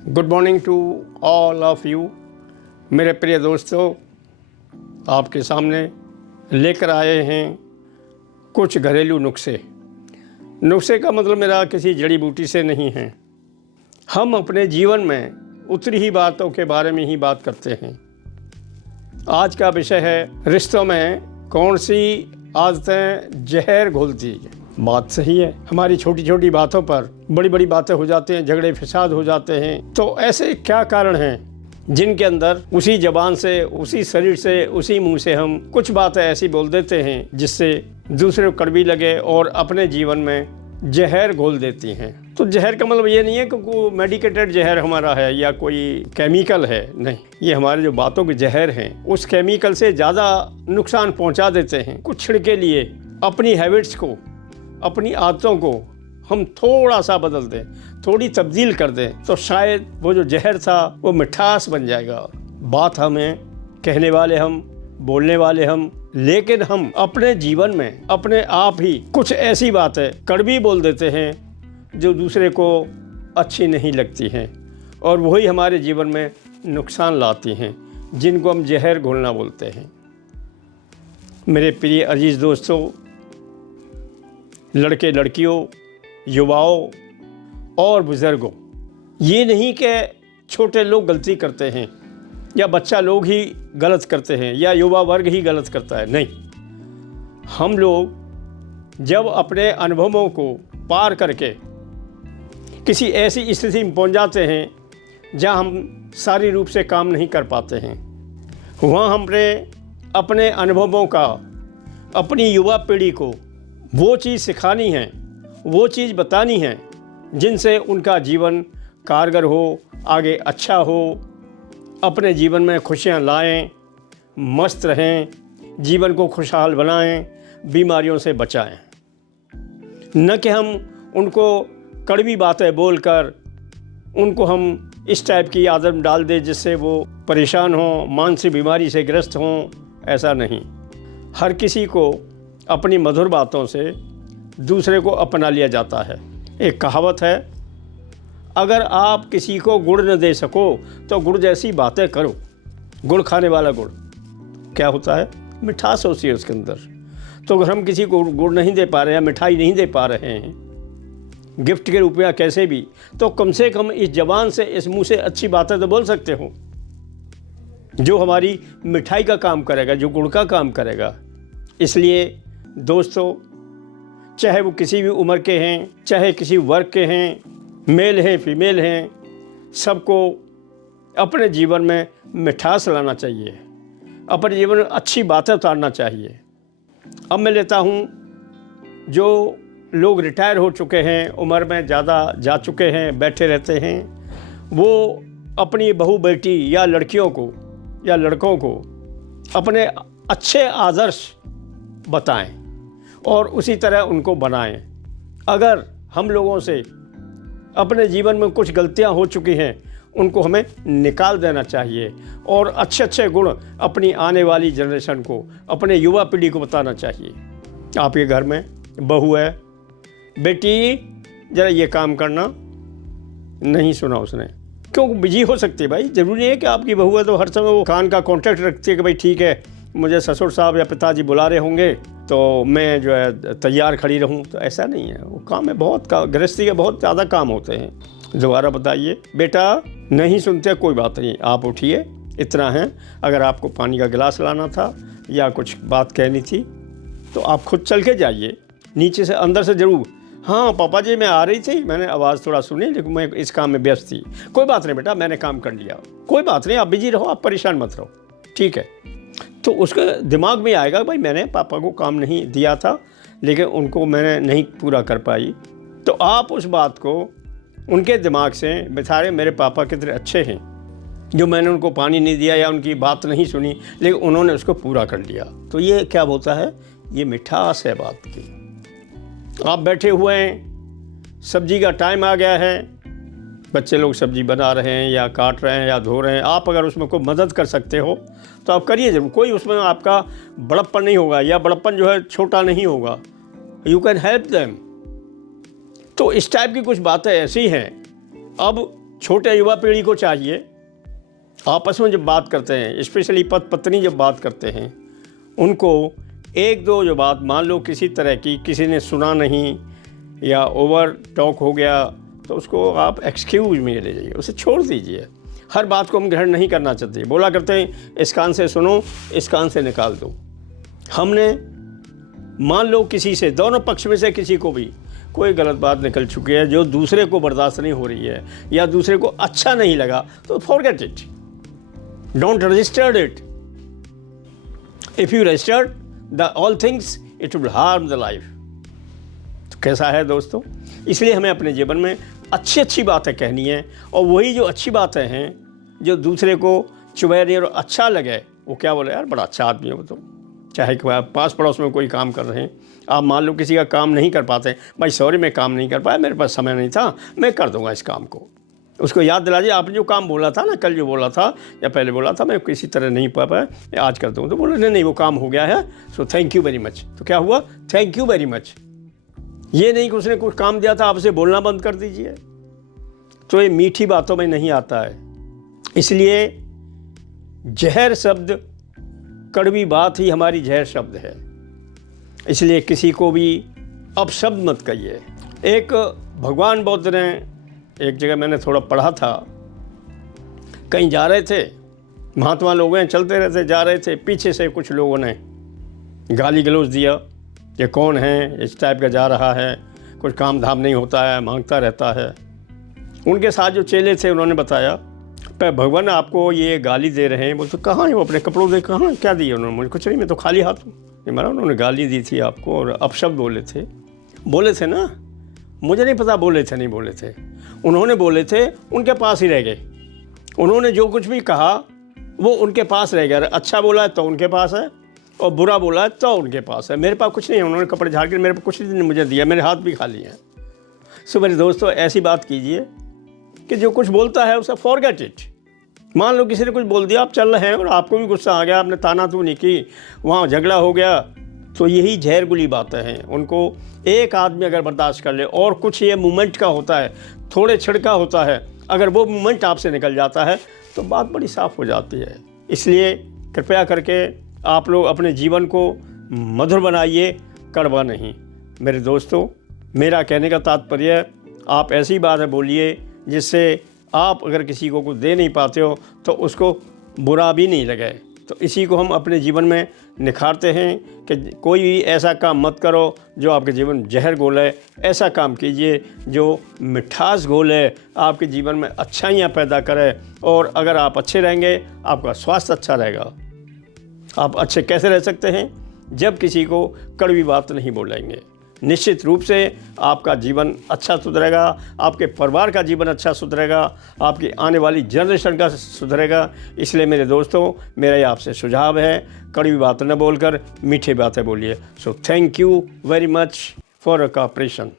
Good morning to all of you. मेरे प्रिय दोस्तों, आपके सामने लेकर आए हैं कुछ घरेलू नुस्खे। नुस्खे का मतलब मेरा किसी जड़ी बूटी से नहीं है। हम अपने जीवन में उतनी ही बातों के बारे में ही बात करते हैं। आज का विषय है रिश्तों में कौन सी आदतें जहर घोलती है। बात सही है, हमारी छोटी छोटी बातों पर बड़ी बड़ी बातें हो जाती हैं, झगड़े फसाद हो जाते हैं। तो ऐसे क्या कारण हैं जिनके अंदर उसी जबान से, उसी शरीर से, उसी मुंह से हम कुछ बातें ऐसी बोल देते हैं जिससे दूसरे को कड़वी लगे और अपने जीवन में जहर घोल देती हैं। तो जहर का मतलब ये नहीं है कि कोई मेडिकेटेड जहर हमारा है या कोई केमिकल है, नहीं। ये हमारे जो बातों के जहर हैं उस केमिकल से ज़्यादा नुकसान पहुंचा देते हैं। कुछ क्षण के लिए अपनी हैबिट्स को, अपनी आदतों को हम थोड़ा सा बदल दें, थोड़ी तब्दील कर दें, तो शायद वो जो जहर था वो मिठास बन जाएगा। बात हमें कहने वाले हम, बोलने वाले हम, लेकिन हम अपने जीवन में अपने आप ही कुछ ऐसी बातें कड़वी बोल देते हैं जो दूसरे को अच्छी नहीं लगती हैं और वही हमारे जीवन में नुकसान लाती हैं, जिनको हम जहर घोलना बोलते हैं। मेरे प्रिय अजीज़ दोस्तों, लड़के लड़कियों, युवाओं और बुज़ुर्गों, ये नहीं कि छोटे लोग गलती करते हैं या बच्चा लोग ही गलत करते हैं या युवा वर्ग ही गलत करता है, नहीं। हम लोग जब अपने अनुभवों को पार करके किसी ऐसी स्थिति में पहुंच जाते हैं जहां हम सारी रूप से काम नहीं कर पाते हैं, वहाँ हमने अपने अनुभवों का अपनी युवा पीढ़ी को वो चीज़ सिखानी है, वो चीज़ बतानी है जिनसे उनका जीवन कारगर हो, आगे अच्छा हो, अपने जीवन में खुशियाँ लाएं, मस्त रहें, जीवन को खुशहाल बनाएं, बीमारियों से बचाएं। न कि हम उनको कड़वी बातें बोलकर उनको हम इस टाइप की आदत डाल दें जिससे वो परेशान हों, मानसिक बीमारी से ग्रस्त हों, ऐसा नहीं। हर किसी को अपनी मधुर बातों से दूसरे को अपना लिया जाता है। एक कहावत है, अगर आप किसी को गुड़ न दे सको तो गुड़ जैसी बातें करो। गुड़ खाने वाला गुड़ क्या होता है? मिठास होती है उसके अंदर। तो अगर हम किसी को गुड़ नहीं दे पा रहे हैं, मिठाई नहीं दे पा रहे हैं गिफ्ट के रूप में या कैसे भी, तो कम से कम इस ज़बान से, इस मुंह से अच्छी बातें तो बोल सकते हो जो हमारी मिठाई का काम करेगा, जो गुड़ का काम करेगा। इसलिए दोस्तों, चाहे वो किसी भी उम्र के हैं, चाहे किसी वर्ग के हैं, मेल हैं, फीमेल हैं, सबको अपने जीवन में मिठास लाना चाहिए, अपने जीवन में अच्छी बातें उतारना चाहिए। अब मैं लेता हूँ जो लोग रिटायर हो चुके हैं, उम्र में ज़्यादा जा चुके हैं, बैठे रहते हैं, वो अपनी बहू बेटी या लड़कियों को या लड़कों को अपने अच्छे आदर्श बताएं और उसी तरह उनको बनाएं। अगर हम लोगों से अपने जीवन में कुछ गलतियां हो चुकी हैं, उनको हमें निकाल देना चाहिए और अच्छे अच्छे गुण अपनी आने वाली जनरेशन को, अपने युवा पीढ़ी को बताना चाहिए। आपके घर में बहू है, बेटी ज़रा ये काम करना, नहीं सुना उसने, क्यों? बिजी हो सकती है भाई। ज़रूरी है कि आपकी बहू है तो हर समय वो कान का कॉन्टैक्ट रखती है कि भाई ठीक है, मुझे ससुर साहब या पिताजी बुला रहे होंगे तो मैं जो है तैयार खड़ी रहूं। तो ऐसा नहीं है, वो काम है, बहुत गृहस्थी के बहुत ज़्यादा काम होते हैं। दोबारा बताइए, बेटा नहीं सुनते, कोई बात नहीं, आप उठिए, इतना है। अगर आपको पानी का गिलास लाना था या कुछ बात कहनी थी तो आप खुद चल के जाइए, नीचे से अंदर से ज़रूर। हाँ पापा जी मैं आ रही थी, मैंने आवाज़ थोड़ा सुनी लेकिन मैं इस काम में व्यस्त थी। कोई बात नहीं बेटा, मैंने काम कर लिया, कोई बात नहीं, आप बिजी रहो, आप परेशान मत रहो, ठीक है। तो उसके दिमाग में आएगा भाई मैंने पापा को काम नहीं दिया था लेकिन उनको मैंने नहीं पूरा कर पाई। तो आप उस बात को उनके दिमाग से बेचारे मेरे पापा कितने अच्छे हैं जो मैंने उनको पानी नहीं दिया या उनकी बात नहीं सुनी लेकिन उन्होंने उसको पूरा कर लिया। तो ये क्या होता है? ये मिठास है बात की। आप बैठे हुए हैं, सब्जी का टाइम आ गया है, बच्चे लोग सब्जी बना रहे हैं या काट रहे हैं या धो रहे हैं, आप अगर उसमें कोई मदद कर सकते हो तो आप करिए ज़रूर। कोई उसमें आपका बड़प्पन नहीं होगा या बड़प्पन जो है छोटा नहीं होगा, यू कैन हेल्प देम। तो इस टाइप की कुछ बातें ऐसी हैं। अब छोटे युवा पीढ़ी को चाहिए आपस में जब बात करते हैं, स्पेशली पति पत्नी जब बात करते हैं, उनको एक दो जो बात मान लो किसी तरह की किसी ने सुना नहीं या ओवर टॉक हो गया तो उसको आप एक्सक्यूज में ले जाइए, उसे छोड़ दीजिए। हर बात को हम ग्रहण नहीं करना चाहते। बोला करते हैं इस कान से सुनो, इस कान से निकाल दो। हमने मान लो किसी से, दोनों पक्ष में से किसी को भी कोई गलत बात निकल चुकी है जो दूसरे को बर्दाश्त नहीं हो रही है या दूसरे को अच्छा नहीं लगा, तो forget it, don't registered it. If you registered the all things it will harm the life. तो कैसा है दोस्तों, इसलिए हमें अपने जीवन में अच्छी अच्छी बातें कहनी है, और वही जो अच्छी बातें हैं जो दूसरे को चुभे नहीं और अच्छा लगे, वो क्या बोले, यार बड़ा अच्छा आदमी है वो तो। चाहे पास पड़ोस में कोई काम कर रहे हैं, आप मान लो किसी का काम नहीं कर पाते, भाई सॉरी मैं काम नहीं कर पाया, मेरे पास समय नहीं था, मैं कर दूंगा इस काम को। उसको याद दिला दिया, आपने जो काम बोला था ना, कल जो बोला था या पहले बोला था, मैं किसी तरह नहीं पा पाया, मैं आज कर दूँगा। तो बोले नहीं वो काम हो गया है, so thank you very much. तो क्या हुआ, थैंक यू वेरी मच। ये नहीं कि उसने कुछ काम दिया था आपसे बोलना बंद कर दीजिए। तो ये मीठी बातों में नहीं आता है। इसलिए जहर शब्द, कड़वी बात ही हमारी जहर शब्द है। इसलिए किसी को भी अपशब्द मत कहिए। एक भगवान बुद्ध ने, एक जगह मैंने थोड़ा पढ़ा था, कहीं जा रहे थे, महात्मा लोग हैं, चलते रहते जा रहे थे, पीछे से कुछ लोगों ने गाली गलौज दिया, ये कौन है, इस टाइप का जा रहा है, कुछ काम धाम नहीं होता है, मांगता रहता है। उनके साथ जो चेले थे उन्होंने बताया, पर भगवान आपको ये गाली दे रहे हैं। बोलते कहाँ है वो, अपने कपड़ों दे, कहाँ क्या दिया उन्होंने, मुझे कुछ नहीं, मैं तो खाली हाथ हूँ। ये मारा उन्होंने गाली दी थी आपको और अपशब्द बोले थे ना, मुझे नहीं पता बोले थे नहीं बोले थे, उन्होंने बोले थे, उनके पास ही रह गए। उन्होंने जो कुछ भी कहा वो उनके पास रह गया। अच्छा बोला है तो उनके पास है, और बुरा बोला है तो उनके पास है, मेरे पास कुछ नहीं है। उन्होंने कपड़े झाड़ के मेरे पास कुछ नहीं मुझे दिया, मेरे हाथ भी खाली हैं। सो मेरे दोस्तों, ऐसी बात कीजिए कि जो कुछ बोलता है उसे फॉरगेट इट। मान लो किसी ने कुछ बोल दिया, आप चल रहे हैं और आपको भी गुस्सा आ गया, आपने ताना तूनी की, वहाँ झगड़ा हो गया, तो यही जहरगुली बातें हैं। उनको एक आदमी अगर बर्दाश्त कर ले, और कुछ ये मूवमेंट का होता है, थोड़े छिड़का होता है, अगर वो मूवमेंट आपसे निकल जाता है तो बात बड़ी साफ़ हो जाती है। इसलिए कृपया करके आप लोग अपने जीवन को मधुर बनाइए, कड़वा नहीं। मेरे दोस्तों, मेरा कहने का तात्पर्य, आप ऐसी बात है बोलिए जिससे आप अगर किसी को कुछ दे नहीं पाते हो तो उसको बुरा भी नहीं लगे। तो इसी को हम अपने जीवन में निखारते हैं कि कोई भी ऐसा काम मत करो जो आपके जीवन में जहर घोले, ऐसा काम कीजिए जो मिठास घोले, आपके जीवन में अच्छाइयाँ पैदा करे। और अगर आप अच्छे रहेंगे, आपका स्वास्थ्य अच्छा रहेगा। आप अच्छे कैसे रह सकते हैं, जब किसी को कड़वी बात नहीं बोलेंगे। निश्चित रूप से आपका जीवन अच्छा सुधरेगा, आपके परिवार का जीवन अच्छा सुधरेगा, आपकी आने वाली जनरेशन का सुधरेगा। इसलिए मेरे दोस्तों, मेरा ये आपसे सुझाव है, कड़वी बात न बोलकर मीठी बातें बोलिए। So thank you very much for your cooperation.